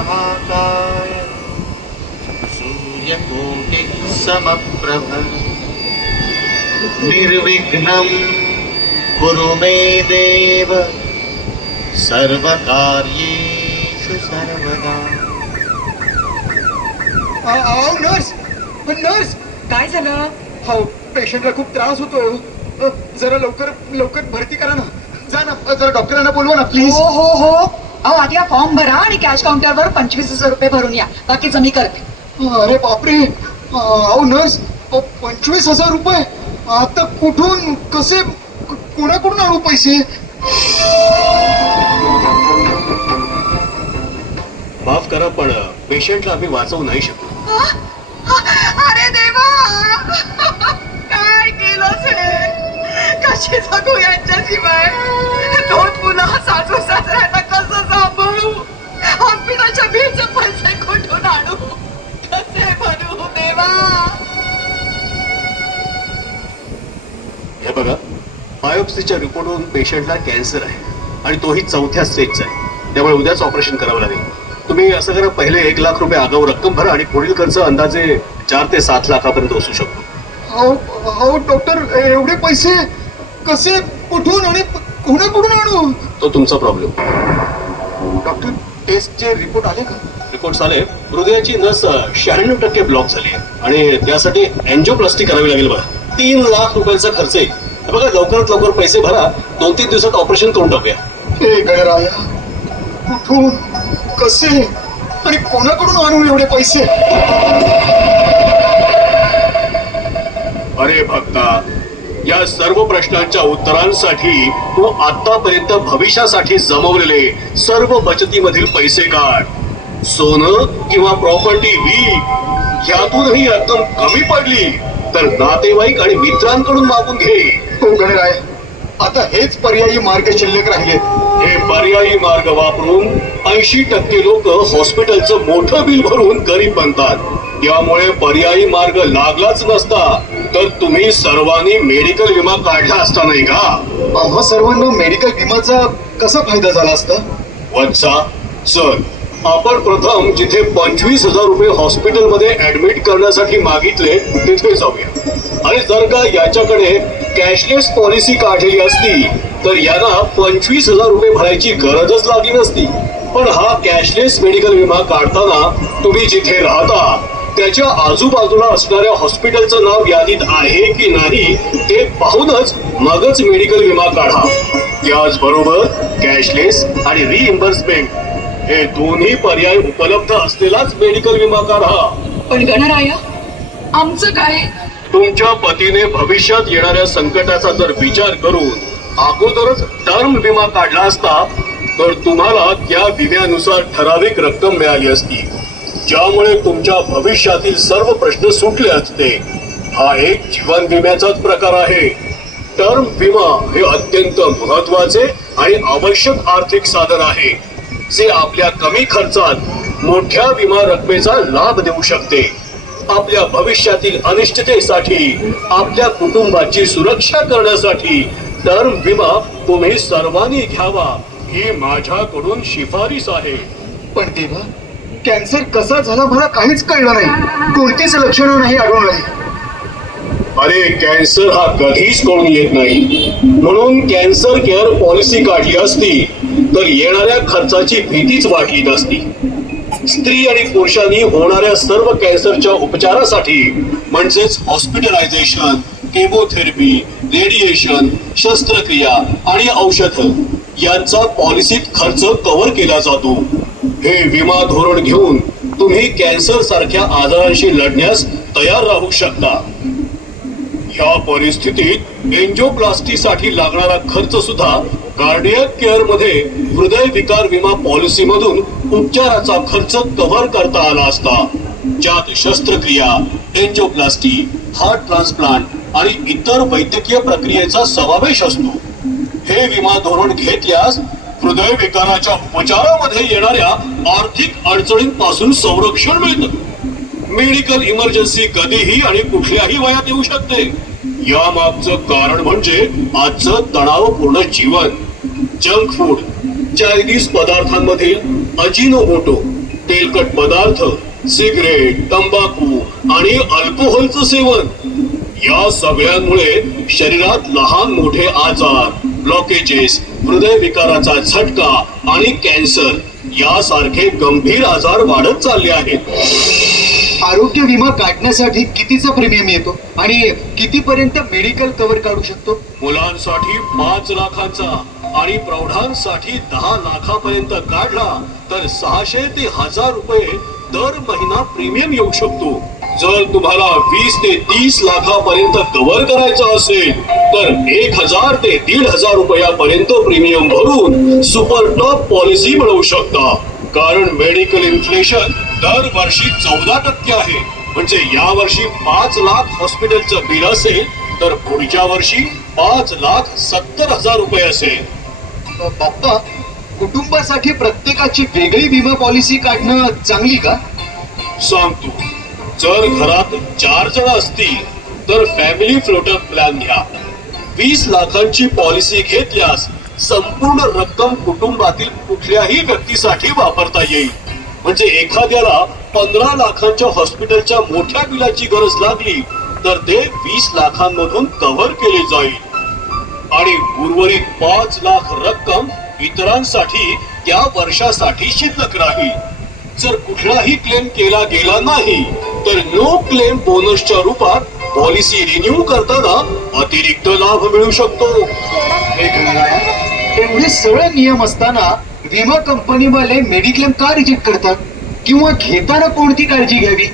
महाकाय सूर्यकोटिः समप्रभ निर्विघ्नं कुरु मे देव सर्वकार्येषु सर्वदा. नर्स नर्स, काय झालं? हो पेशंटला खूप त्रास होतो. जरा लवकर लवकर भरती करा ना. जा ना, जरा डॉक्टरांना बोलवा ना प्लीज. हो हो हो, अहो आधी हा फॉर्म भरा आणि कॅश काउंटरवर 25,000 रुपये भरून या. बाकीचं मी करते. अरे बापरे, अहो नर्स, 25,000 रुपये आता कुठून कसे कोणाकडून आणू पैसे? माफ करा पण पेशंटला आम्ही वाचवू नाही शकतो. अरे देवा, काय केलंस हे? कशी जगू यांच्याशिवाय? 2 मुलं, सासू सासऱ्यांना कसं सांभाळू? हॉस्पिटलच्या बिलचे पैसे कुठून आणू? कसे भरू देवा? हे बघा, बायोप्सीच्या रिपोर्टवरून पेशंटला कॅन्सर आहे आणि तोही 4थ्या स्टेजचा आहे. त्यामुळे उद्याच ऑपरेशन करावं लागेल. तुम्ही असं करा, पहिले 1 लाख रुपये आगाऊ रक्कम भरा आणि पुढील खर्च अंदाजे 4 ते 7 लाखापर्यंत असू शकतो. अहो डॉक्टर, एवढे पैसे कसे कुठून आणि कोणाकडून आणू? तो तुमचा प्रॉब्लेम. डॉक्टर, टेस्टचे रिपोर्ट आले का? रिपोर्ट्स आले. हृदयाची नस 96% ब्लॉक झाली आहे आणि त्यासाठी अँजिओप्लास्टी करावी लागेल. बघा, 3 लाख रुपयाचा खर्च आहे. बघा, लवकरात लवकर पैसे भरा. 2-3 दिवसात ऑपरेशन करून टाकूया. हे गणराया, कुठून कसे आणि कोणाकडून आणू एवढे पैसे? अरे भक्ता, या सर्व प्रश्नांच्या उत्तरांसाठी तू आतापर्यंत भविष्यासाठी जमवलेले सर्व बचतीमधील पैसे काढ. सोनं किंवा प्रॉपर्टी ही यातूनही रक्कम कमी पडली तर नातेवाईक आणि मित्रांकडून मागून घे. हो गणराय, आता हेच पर्यायी मार्ग शिल्लक राहिले. हे पर्यायी मार्ग वापरून 80% लोक हॉस्पिटलचं मोठं बिल भरून गरीब बनतात. त्यामुळे पर्यायी मार्ग लागलाच नसता तर तुम्ही सर्वांनी मेडिकल विमा काढला असता नाही का? आम्हा सर्वांना मेडिकल विमाचा कसा फायदा झाला असता? वत्सा, चल आपण प्रथम जिथे 25,000 रुपये हॉस्पिटलमध्ये ऍडमिट करण्यासाठी मागितले तिथे जाऊया. आणि जर का याच्याकडे कॅशलेस पॉलिसी काढलेली असती तर यांना 25,000 रुपये भरायची गरजच लागली नसती. पण हा कॅशलेस मेडिकल विमा काढताना तुम्ही जिथे राहता त्याच्या आजूबाजूला असणाऱ्या हॉस्पिटलचं नाव यादीत आहे की नाही ते पाहूनच मगच मेडिकल विमा काढा. त्याचबरोबर कॅशलेस आणि रिइम्बर्समेंट हे दोन्ही पर्याय उपलब्ध असलेलाच मेडिकल विमा काढा. पण गणराया, आमचं काय? तुमच्या पतीने भविष्यात येणाऱ्या संकटाचा जर विचार करून अगोदरच टर्म विमा काढला असता तर तुम्हाला त्या विम्यानुसार ठराविक रक्कम मिळाली असती, ज्यामुळे तुमच्या भविष्यातील सर्व प्रश्न सुटले असते. हा एक जीवन विम्याचाच प्रकार आहे. टर्म विमा हे अत्यंत महत्वाचे आणि आवश्यक आर्थिक साधन आहे जे आपल्या कमी खर्चात मोठ्या विमा रकमेचा लाभ देऊ शकते. आपल्या भविष्यातील अनिश्चिततेसाठी आपल्या कुटुंबाची सुरक्षा करण्यासाठी टर्म विमा तुम्ही सर्वांनी घ्यावा ही माझ्याकडून शिफारस आहे. पण तेव्हा कॅन्सर कसा झाला मला काहीच कळलं नाही. कोणतीच लक्षणं नाही आढळून आली. अरे, कॅन्सर हा कधीच कळून येत नाही. म्हणून कॅन्सर केअर पॉलिसी काढली असती तर येणाऱ्या खर्चाची भीतीच वाटली नसती. स्त्री आणि पुरुषांनी होणाऱ्या सर्व कॅन्सरच्या उपचारासाठी म्हणजेच हॉस्पिटलायझेशन, केमोथेरपी, रेडिएशन, शस्त्रक्रिया आणि औषध यांचा पॉलिसीत खर्च कव्हर केला जातो. हे विमा धोरण घेऊन तुम्ही कॅन्सर सारख्या आजारांशी लढण्यास तयार राहू शकता. ह्या परिस्थितीत एंजिओप्लास्टीसाठी लागणारा खर्च सुद्धा कार्डियक केअर मध्ये हृदय विकार विमा पॉलिसी मधून उपचाराचा खर्च कव्हर करता आला असता, ज्यात शस्त्रक्रिया, एंजिओप्लास्टी, हार्ट ट्रान्सप्लांट आणि इतर वैद्यकीय प्रक्रियेचा समावेश असतो. हे विमा धोरण घेतल्यास हृदय विकाराच्या उपचारामध्ये येणाऱ्या आर्थिक अडचणींपासून संरक्षण मिळतं. मेडिकल इमर्जन्सी कधीही आणि कुठल्याही वयात येऊ शकते. या मागचं कारण म्हणजे आजचं तणावपूर्ण जीवन. जंक फूड, चायनीज पदार्थांमधील अजिनोमोटो, तेलकट पदार्थ, सिगरेट, तंबाखू आणि अल्कोहोलचं सेवन या सगळ्यांमुळे शरीरात लहान मोठे आजार, ब्लॉकेजेस, हृदयविकाराचा झटका आणि कॅन्सर यासारखे गंभीर आजार वाढत चालले आहेत. आरोग्य विमा काढण्यासाठी कितीचा प्रीमियम येतो आणि कितीपर्यंत मेडिकल कव्हर काढू शकतो? मुलांसाठी 5 लाखांचा आणि प्रौढांसाठी 10 लाखापर्यंत काढला तर 600 ते 1000 रुपये दर महिना प्रीमियम येऊ शकतो. जर तुम्हाला 20 ते 30 लाखापर्यंत कव्हर करायचं असेल तर 1000 ते 1500 रुपयापर्यंत प्रीमियम भरून सुपर टॉप पॉलिसी मिळवू शकता. कारण मेडिकल इन्फ्लेशन दरवर्षी 14% आहे. म्हणजे या वर्षी 5 लाख हॉस्पिटलचं बिल असेल तर पुढच्या वर्षी 5,70,000 रुपये असेल. बाप्पा, कुटुंबासाठी प्रत्येकाची वेगळी विमा पॉलिसी काढणं चांगली का? सांगतो, जर घरात 4 जण असतील तर फॅमिली फ्लोटर प्लॅन घ्या. 20 लाखांची पॉलिसी घेतल्यास संपूर्ण रक्कम कुटुंबातील कुठल्याही व्यक्तीसाठी वापरता येईल. म्हणजे एखाद्याला 15 लाखांच्या हॉस्पिटलच्या मोठ्या बिलाची गरज लागली तर ते 20 लाखांमधून कव्हर केले जाईल आणि उर्वरित 5 लाख रक्कम इतरांसाठी त्या वर्षासाठी शिल्लक राहील. जर कुठलाही क्लेम केला गेला नाही तर नो क्लेम बोनसच्या रूपात पॉलिसी रिन्यू करताना अतिरिक्त लाभ मिळू शकतो. हे गंगाया, एवढे सरळ नियम असताना विमा कंपनीवाले मेडिक्लेम का रिजेक्ट करतात किंवा घेताना कोणती काळजी घ्यावी?